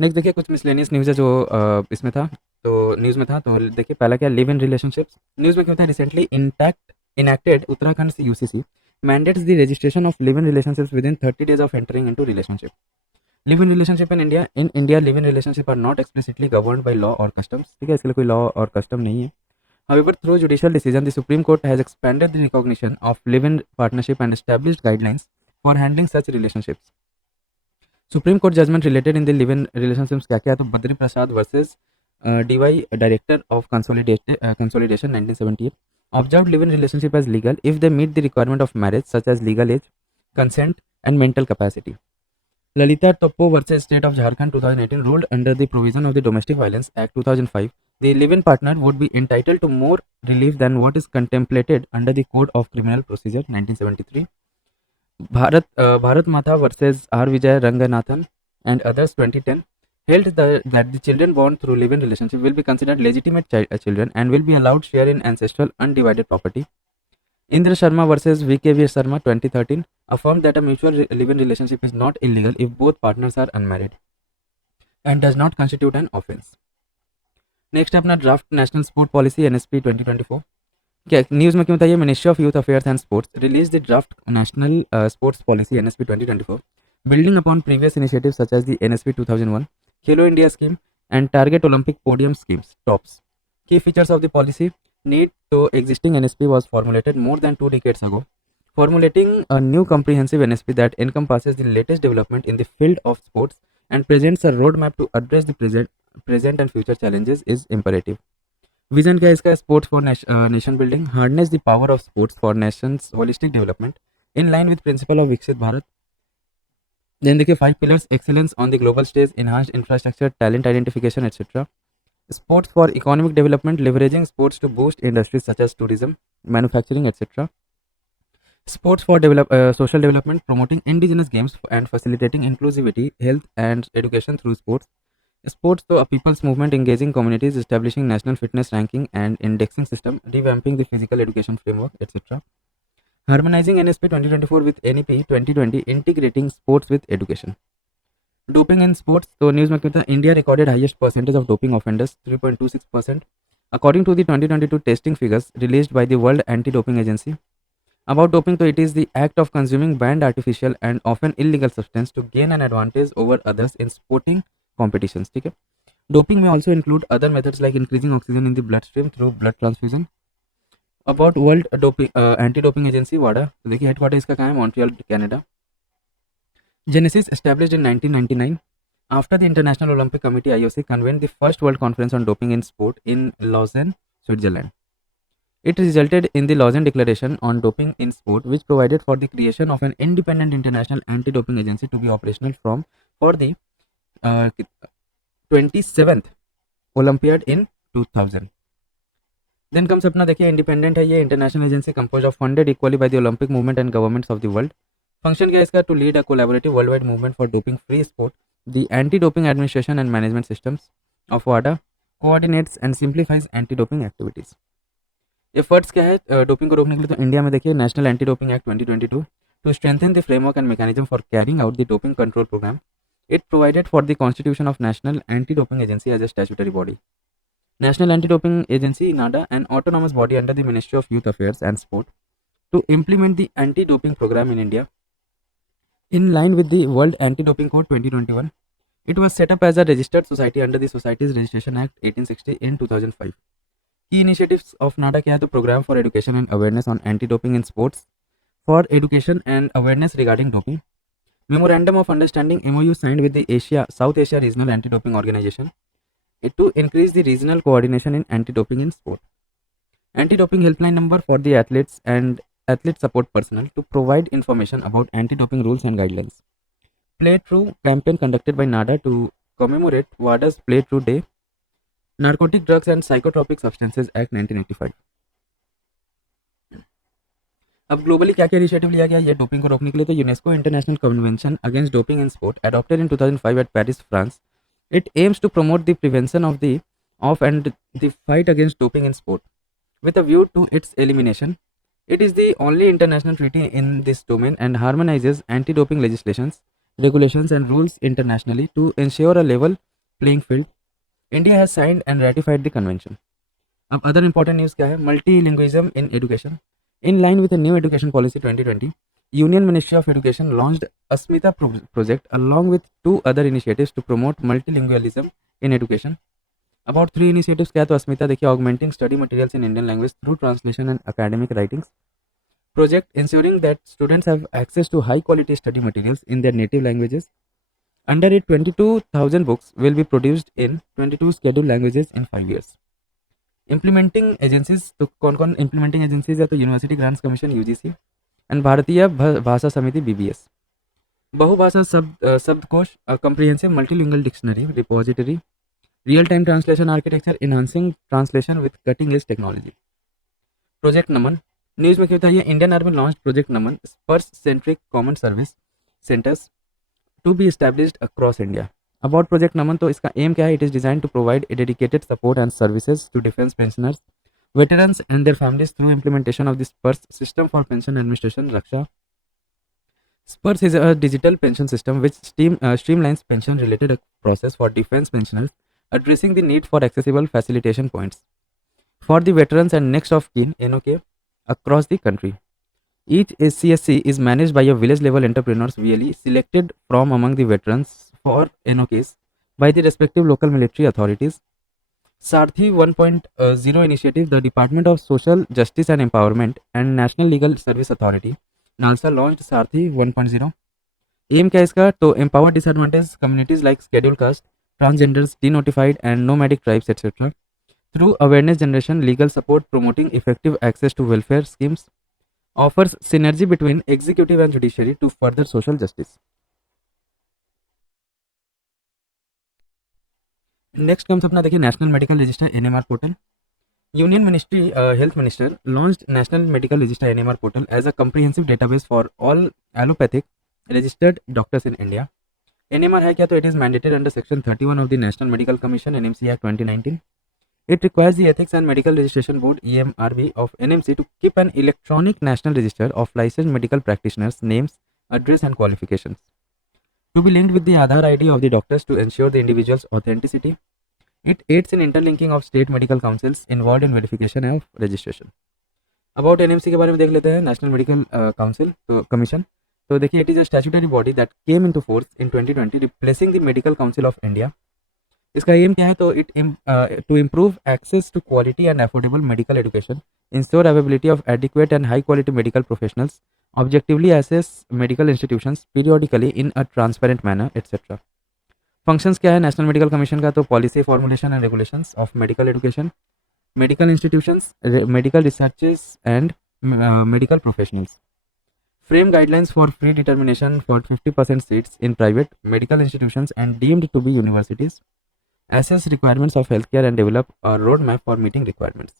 Next देखिए कुछ miscellaneous news है जो इसमें था, तो न्यूज़ में था। तो देखिए पहला क्या, लिव इन रिलेशनशिप्स। न्यूज़ में क्या होता है, recently intact enacted Uttarakhand UCC mandates the registration of live-in relationships within 30 days of entering into relationship. Live-in relationship in India, live-in relationship are not explicitly governed by law or customs. ठीक है, इसके लिए कोई law और custom नहीं है. However, through judicial decision, the Supreme Court has expanded the recognition of live-in partnership and established guidelines for handling such relationships. Supreme Court judgment related in the live in relationships क्या क्या, तो Badri Prasad versus DY director of consolidation 1978 observed live in relationship as legal if they meet the requirement of marriage such as legal age, consent and mental capacity. Lalita Toppo versus State of Jharkhand 2018 ruled under the provision of the Domestic Violence Act 2005 the live-in partner would be entitled to more relief than what is contemplated under the Code of Criminal Procedure 1973. Bharat Mata versus R. Vijay Ranganathan and others 2010 held that the children born through live-in relationship will be considered legitimate children and will be allowed share in ancestral undivided property. Indra Sharma versus VKV Sharma 2013 affirmed that a mutual live-in relationship is not illegal if both partners are unmarried and does not constitute an offense. Next है अपना draft national sport policy NSP 2024. क्या news में क्यों था ये, ministry of youth affairs and sports release the draft national sports policy NSP 2024 building upon previous initiatives such as the NSP 2001, Khelo India scheme, and Target Olympic Podium schemes. Tops. Key features of the policy: need to existing NSP was formulated more than 2 decades ago, formulating a new comprehensive NSP that encompasses the latest development in the field of sports and presents a roadmap to address the present and future challenges is imperative. Vision क्या है इसका, sports for nation building, harness the power of sports for Nations holistic development in line with principle of विकसित Bharat. Then देखिए 5 pillars: excellence on the global stage, enhanced infrastructure, talent identification etcetera. Sports for economic development, leveraging sports to boost industries such as tourism, manufacturing, etc. Sports for social development, promoting indigenous games and facilitating inclusivity, health and education through sports. Sports to a people's movement, engaging communities, establishing national fitness ranking and indexing system, revamping the physical education framework, etc. Harmonizing NSP 2024 with NEP 2020, integrating sports with education. Doping in sports. तो news में क्या था, India recorded highest percentage of doping offenders 3.26%, according to the 2022 testing figures released by the World Anti-Doping Agency. About doping, so it is the act of consuming banned artificial and often illegal substance to gain an advantage over others in sporting competitions. ठीक है. Doping may also include other methods like increasing oxygen in the bloodstream through blood transfusion. About World Doping Anti doping Agency वाडा, तो देखिए headquarter इसका कहाँ है, Montreal Canada. Genesis established in 1999 after the International Olympic Committee IOC convened the first World Conference on Doping in Sport in Lausanne, Switzerland. It resulted in the Lausanne Declaration on Doping in Sport, which provided for the creation of an independent international anti-doping agency to be operational for the 27th Olympiad in 2000. Then comes अपना देखिए independent है ये international agency compose of funded equally by the Olympic movement and governments of the world. Function क्या है इसका, to lead a collaborative world wide movement for doping free sport. The anti doping administration and management systems of वाडा coordinates and simplifies anti doping activities. Efforts क्या है doping को रोकने के लिए, तो इंडिया में देखिए national anti doping act 2022 to strengthen the framework and mechanism for carrying out the doping control programme. It provided for the constitution of national anti doping agency as a statutory body. National Anti-Doping Agency (NADA), an autonomous body under the Ministry of Youth Affairs and Sport, to implement the anti-doping program in India in line with the World Anti-Doping Code 2021. It was set up as a registered society under the Societies Registration Act 1860 in 2005. Key initiatives of NADA क्या है, तो program for education and awareness on anti-doping in sports, for education and awareness regarding doping. Memorandum of Understanding (MOU) signed with the South Asia Regional Anti-Doping Organization to increase the regional coordination in anti-doping in sport. Anti-doping helpline number for the athletes and athlete support personnel to provide information about anti-doping rules and guidelines. Play True campaign conducted by NADA to commemorate WADA's Play True Day. Narcotic Drugs and Psychotropic Substances Act 1985. अब globally क्या क्या initiative लिया गया ये doping को रोकने के लिए, तो UNESCO international convention against doping in sport adopted in 2005 eight Paris, France. It aims to promote the prevention of and the fight against doping in sport with a view to its elimination. It is the only international treaty in this domain and harmonizes anti-doping legislations regulations and rules internationally to ensure a level playing field. India has signed and ratified the convention. अब other important news क्या है? मल्टीलिंग्विज्म in education. In line with the new education policy 2020, Union Ministry of Education launched Asmita project along with two other initiatives to promote multilingualism in education. About three initiatives क्या है? तो अस्मिता देखिए, augmenting study materials in Indian language through translation and academic writings. Project ensuring that students have access to high quality study materials in their native languages. Under it, 22,000 books will be produced in 22 scheduled languages in 5 years. Implementing agencies, तो कौन कौन implementing agencies है? तो university grants commission UGC and भारतीय भाषा समिति BBS. बहुभाषा शब्दकोश, comprehensive multilingual dictionary repository, real time translation architecture enhancing translation with cutting edge technology. Project Naman. News में क्या होता है? Indian Army launch project Naman Sparsh centric common service centres to be established across India. About project Naman, तो इसका aim क्या है? It is design to provide a dedicated support and services to defence pensioners, veterans and their families through implementation of the SPURS system for pension administration Raksha. SPURS is a digital pension system which streamlines pension related process for defense pensioners, addressing the need for accessible facilitation points for the veterans and next of kin NOK across the country. Each CSC is managed by a village level entrepreneurs VLE selected from among the veterans for NOKs by the respective local military authorities. Sarthi 1.0 initiative, the Department of Social Justice and Empowerment and National Legal Service Authority NALSA launched Sarthi 1.0. M क्या है इसका? तो empower disadvantaged communities like scheduled caste, transgenders, denotified and nomadic tribes etc. through awareness generation, legal support, promoting effective access to welfare schemes, offers synergy between executive and judiciary to further social justice. Next comes अपना देखिए national medical register NMR portal. Union ministry health minister launched national medical register NMR portal as a comprehensive database for all allopathic registered doctors in India. NMR है क्या? तो it is mandated under section 31 of the national medical commission NMC act 2019. It requires the Ethics and Medical Registration Board EMRB of NMC to keep an electronic national register of licensed medical practitioners' names, address and qualifications to be linked with the Aadhaar ID of the doctors to ensure the individual's authenticity. It aids in interlinking of state medical councils involved in verification of registration. About NMC के बारे में देख लेते हैं. National medical council तो commission, तो देखिए it is a statutory body that came into force in 2020 replacing the medical council of India. इसका एम क्या है? तो it to improve access to quality and affordable medical education, ensure availability of adequate and high quality medical professionals, objectively assess medical institutions periodically in a transparent manner etc. Functions क्या है national medical commission का? तो policy formulation and regulations of medical education, medical institutions, medical researches and medical professionals, frame guidelines for free determination for 50% seats in private medical institutions and deemed to be universities, assess requirements of healthcare and develop a roadmap for meeting requirements.